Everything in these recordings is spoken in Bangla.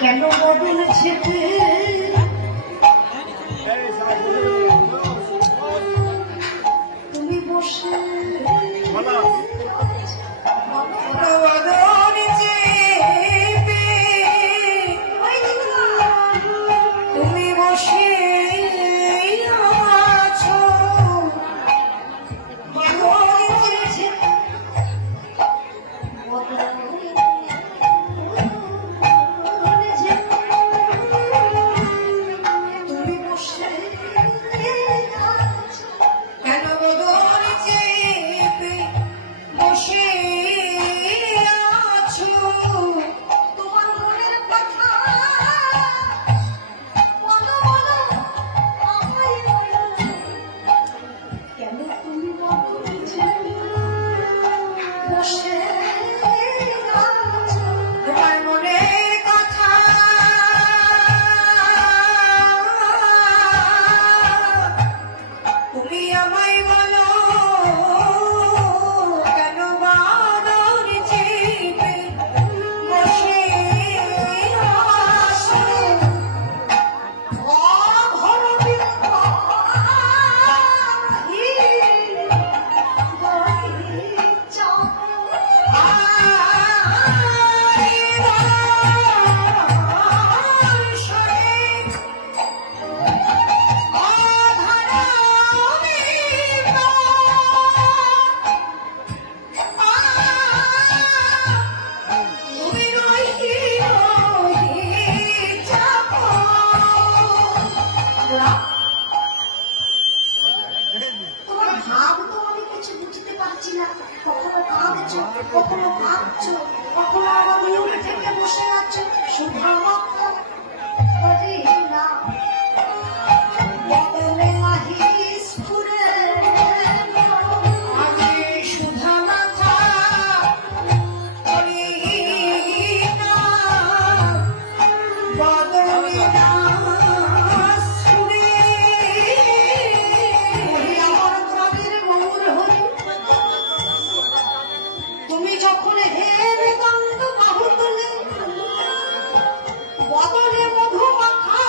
কেন বদলেছে তুমি বসে তুমি বসে কখনো কাঁদছো, কখনো কাঁদছো, কখনো আমার নিয়মে থেকে বসে আছো, শুধু আমার বদলে নাহি স্ফুরে আমি সুধা মাথা করি না বদলে না স্ফুরে আমার গ্রামের মৌর হরি তুমি যখন হের দণ্ড বাহু তুলে বদলে মধু মাখা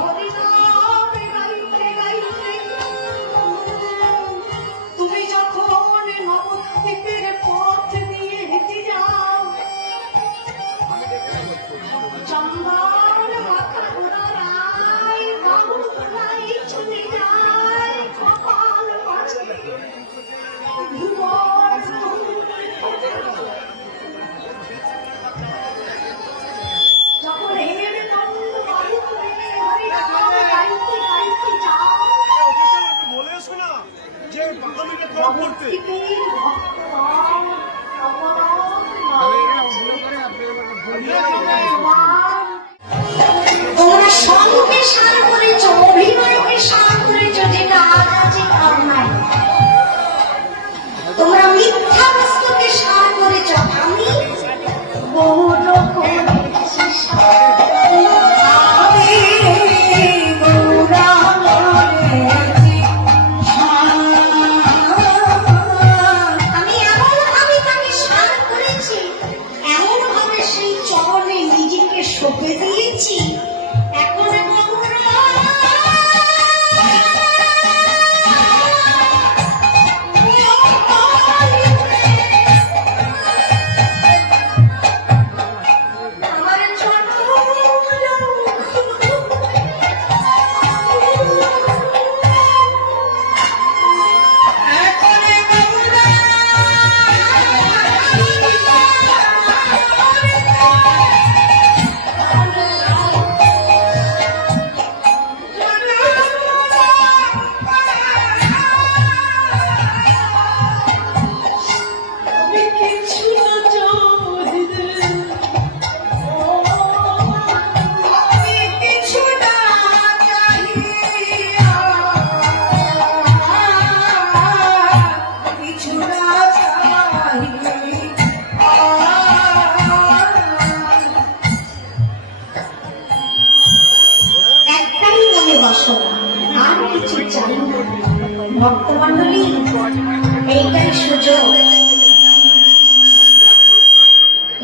হরিনাম গাইতে গাইতে তুমি যখন নবদ্বীপের পথ দিয়ে হেঁটে যাও চন্দন মাখা রায় বাহু তোলাই চলে যায় কপাল পাশে যখন হের দণ্ড বাহু তুলে হরিনাম গাইতে গাইতে যাও বলে এসো না যে বাঙালিকে জয় করতে তোমরা সঙ্গে সার করেছ, অভিনয়কে সার করেছ, যেটা আজ আছে কাল নাই। তোমরা মিথ্যা বস্তুকে সার করেছ, আমি বহু রকম সঁপে দিয়েছি এখন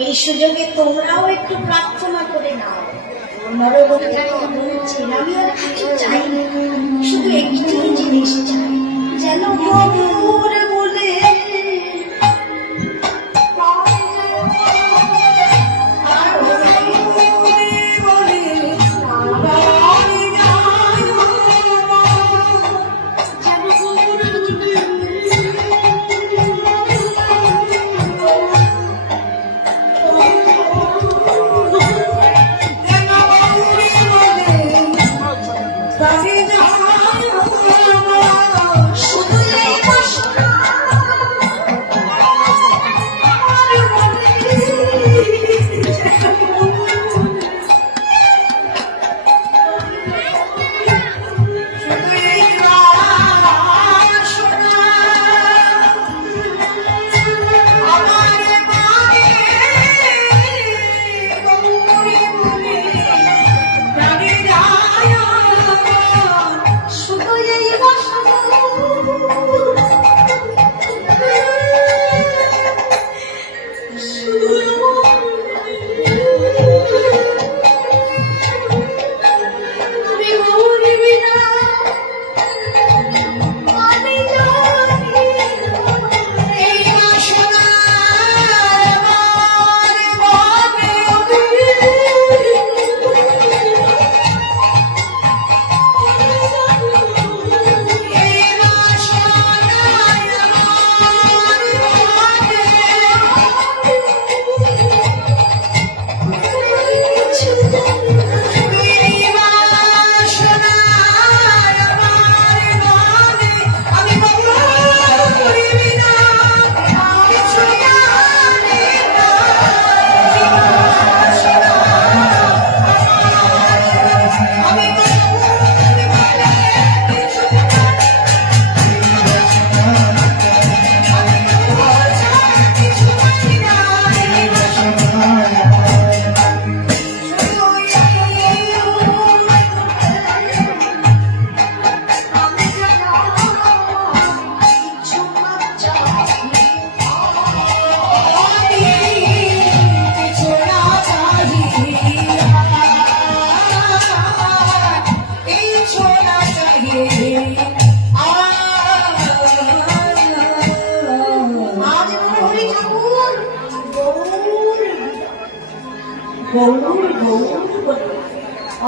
এই সুযোগে তোমরাও একটু প্রার্থনা করে নাও। নরবধূকে বলছেন, আমি আর কিছু চাই না, শুধু একটি জিনিস চাই, যেন মধুর বলে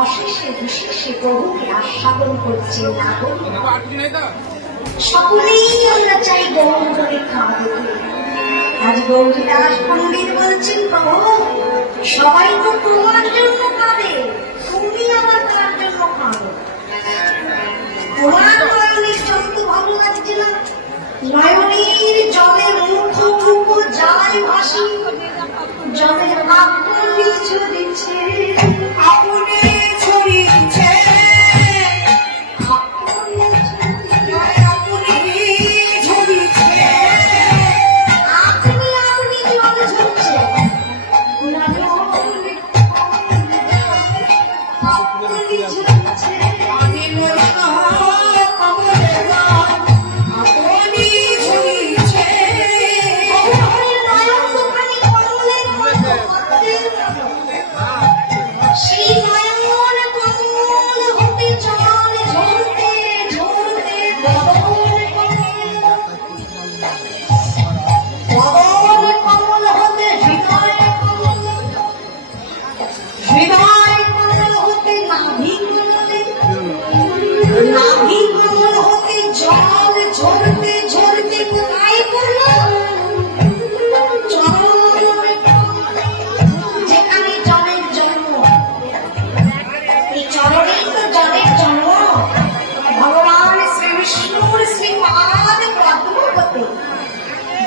অশেষে বিশেষে গৌরকে আস্বাদন করছে। সকলেই আমরা চাই গৌর করে খাওয়াতে। আজ গৌরীদাস পণ্ডিত বলছেন, প্রভু সবাই তো তোমার জন্য খাবে, তুমি আবার কার জন্য খাবে? তোমার নয়নের চন্দ্র ভালো লাগছে না? নয়নের জলে মুখ মুখ যায় ভাসি, জলের আপনি ছড়িয়েছে, আপনি ছড়িয়েছে,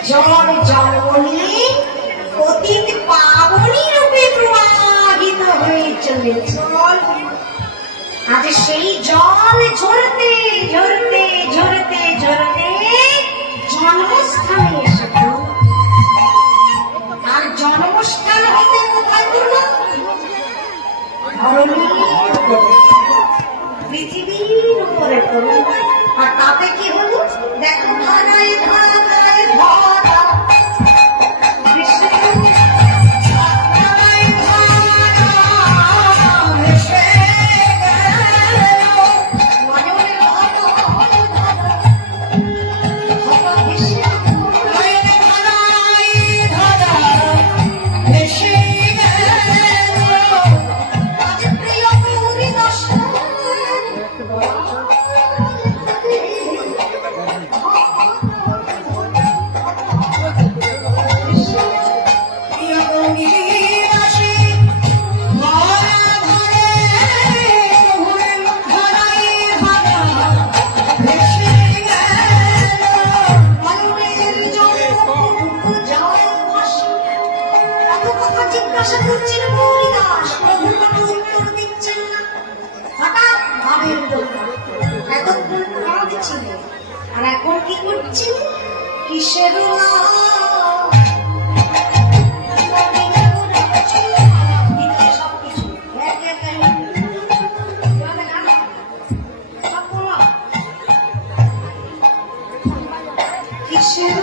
জল জলমনি অতীত পাবনী রূপে প্রবাহিত হয়ে চলেছে। আজ সেই জল ঝরতে ঝরতে ঝরতে ঝরতে জন্মস্থানে এসেছে। আর জন্মস্থান হতে কোথায় করলো? পৃথিবীর উপরে করলো। আর তাতে কি হলো? দেখো ধারায় ধারায় ধারা কথা জিজ্ঞাসা করছেন গৌরীদাস, প্রভু কোনো উত্তর দিচ্ছেন না। হঠাৎ ভাবের কথা, এতক্ষণ কাঁদছিলেন আর এখন কি করছেন? কিসের কিসের